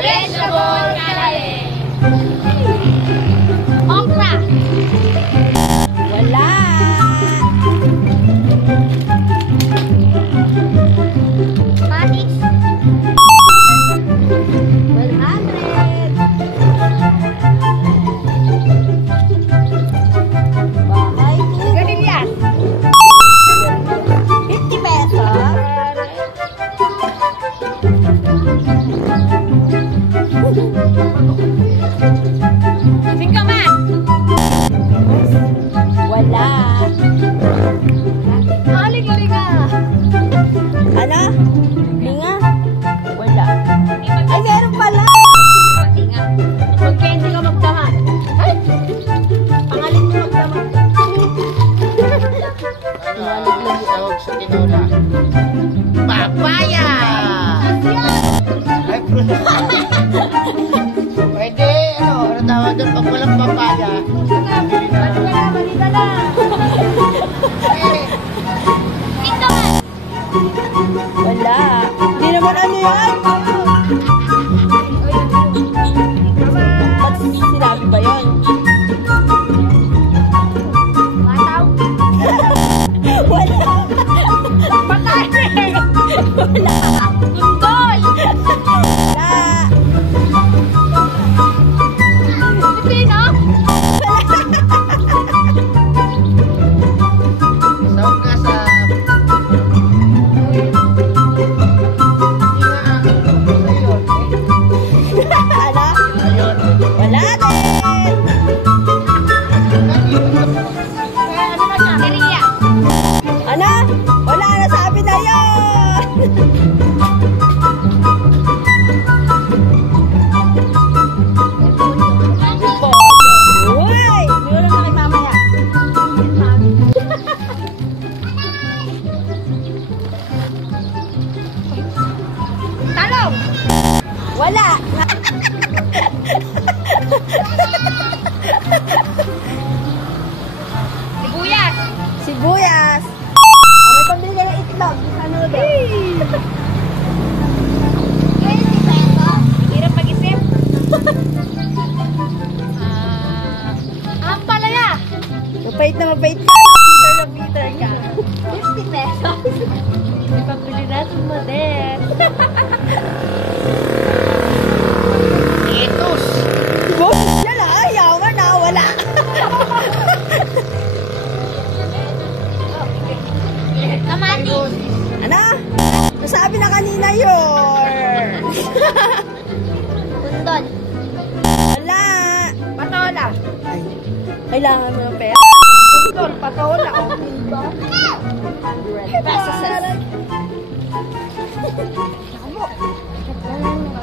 vegetable kare. Okra. Wala. Patis. 100. Bahay. Ganillas. 50 pesos. Singkaman. Wala. Aling-linga. Ano? Linga? Wala. Ay, meron pala. Patinga. Pag candy ka magdamag. Ay! Pangalit mo magdamag. Ano ang tawag sa tinola? Papaya! Ay, pwede, ano tawag doon pag walang papaya? Balita na. Singkaman. Wala. Hindi naman ano yan. Ba't sinabi ba yun? Mataw. Wala. Patay. Wala. Gundol. Wala. Pipino. Sawag ka sa... Ano? Ayun. Wala din. Ano ba siya? Keriya. Ano? Wala na, sabi na yun. Uy! Hindi lang na kay mamaya. Talong. Wala. Sibuyas. Sibuyas. Okay, pambili ka ng itlog. Sa noodle. 20 pesos. Hirap mag-isip. Ang palaya. Mapait na mapait ka. Peter na Peter ka. 50 pesos. Ipapili natin mo din. Etos! Boses yan ah. Yaman na. Wala. Kamatis. Ano? Nasabi na kanina yun. Bundol. Wala. Patola. Ay, kailangan mo ng pera. Bundol. Patola. Pesos.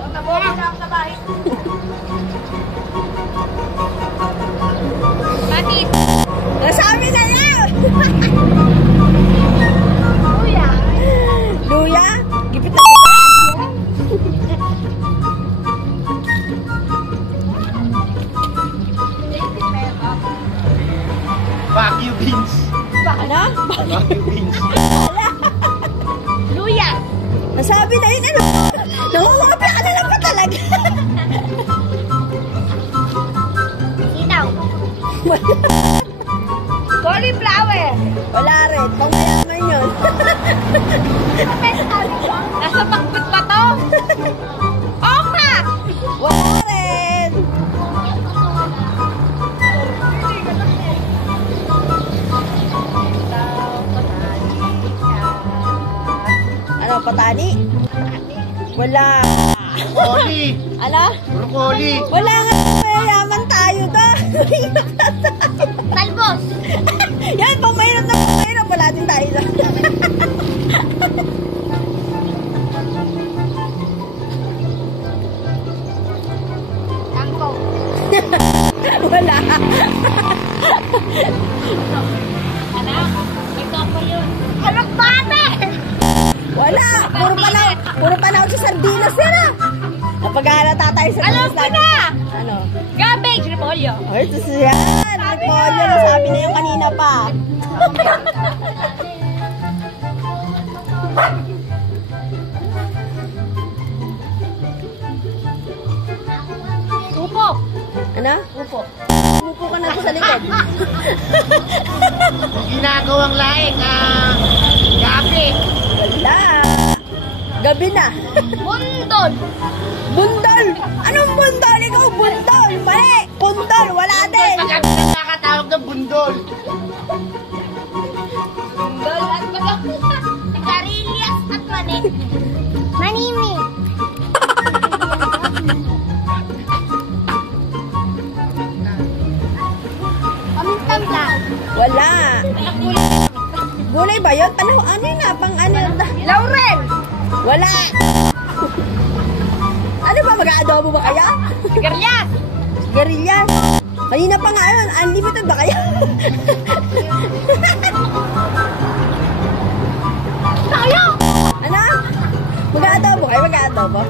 Nabola na ako sa bahay. Patis. Nasabi na yan. Luya. Luya? Gipit na kita. Baguio beans! Ano? Baguio beans! Luya. Nasabi na yun. Ano? Nangungapya ka na lang ba talaga? Sitaw. Cauliflower. Wala rin. Pangmayaman yun. Nasa pakbit pa to. Okra. Wala rin. Ano, patani? Wala. Broccoli! Ano? Broccoli! Wala nga. Mayayaman tayo to. Talbos. Yan, pangmahirap na pangmahirap. Wala din tayo to. Tangkong. Wala. Anak, ito pa yun. Anak bate! Wala. Puro panahon sa sardinas yan ah. Napag-aalata tayo sa Alam ko na! Ano? Cabbage, repolyo. Ay, ito siya. Repolyo. Nasabi na yung kanina pa. Ano? Upo. Umupo ka na sa likod. Ginagawang laing, gabi. Wala. Gabi na. Bundol. Bundol! Anong bundol? Ikaw bundol! Mali! Bundol! Wala din! Pag nakakatawag ng bundol. Bundol at pagkakuha. Sigarilyas at manik. Manimi. Pamintang lang. Wala. Gulay ba yun? Ano yun na? Pang ano? Laurel. Wala. Ano ba? Mag-aadobo ba kaya? Sigarilyas. Guerrillas. Kanina pa nga yun. Unlimited ba kaya? Tayo. Ano? Mag-aadobo kayo? Mag-aadobo?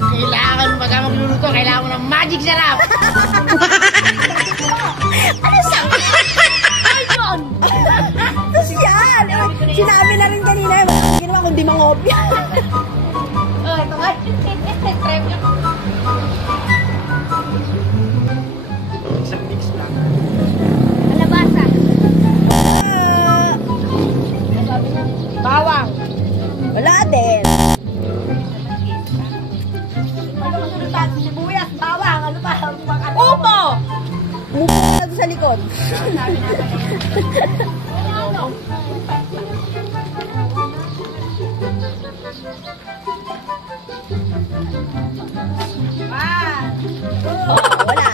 Kailangan pag magluluto, kailangan mo ng magic sarap. Ano siya? Ayun. Tapos yan. Sinabi na rin kanina. Walang ginawa kundi mangopya. Oh, ito nga. Try mo. Isang mix lang. Kalabasa. Bawang. Wala din. Sibuyas, bawang, ano pa? Upo! Umupo ka na doon sa likod. Oh, wala.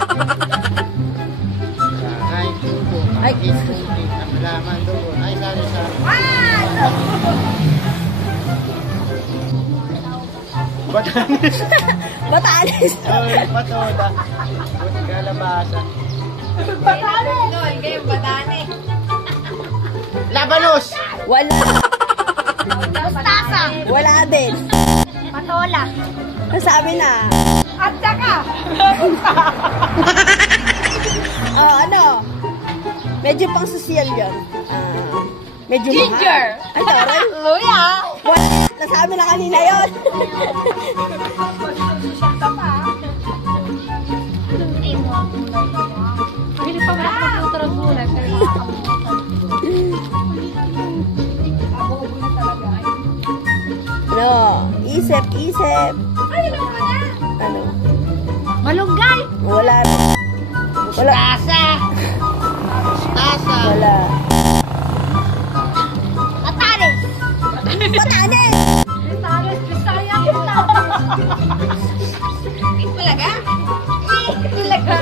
Ay, tubo. Ay. Ang malaman doon. Ay, sari-sari. Batanes. Batanes. Ay, patoda. Kalabasa. Labanos. Wala. Mustasa. Wala din. Patola. Sabi na. At saka. Oh, ano? Medyo pang social yun. Medyo Ginger. mahal. Ay, taray. Luya. Wala. Nasabi na kanina yun. Hindi pa makakapagluto ng gulay. Ano? Isip. Ano? Malunggay. Wala. Wala. Tasa. Tasa. Wala. Atares. Batanes! Atares. Bisaya. Talaga? Talaga.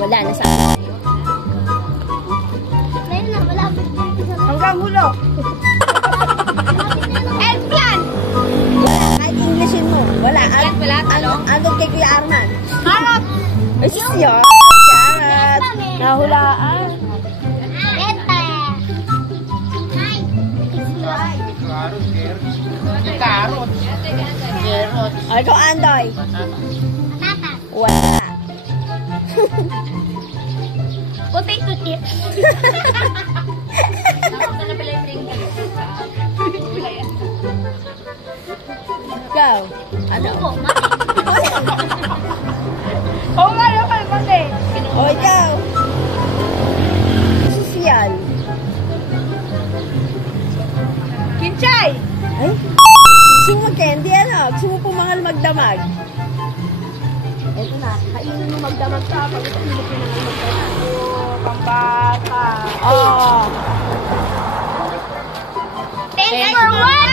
Wala na sa Hanggang hulo. Eggplant. wala. Kahit Englishin mo. Wala. Wala, talong. Andun kay Kuya Arman. Carrot. Ay, siya. Carrot. Nahulaan. Carrot. Carrot. Carrot. Ay, ikaw, Andoy. Wala. Potato chips. Ikaw. Ano? Oo nga naman, mali. O, ikaw. Social. Kinchay. Ay. Gusto mo mag-candy, ano? Gusto mo pumangal magdamag? Ito na. Kainin mo magdamag ka. Pag ito, hindi mo pinangal magdamag. Pambata. Oh. Thanks for watching.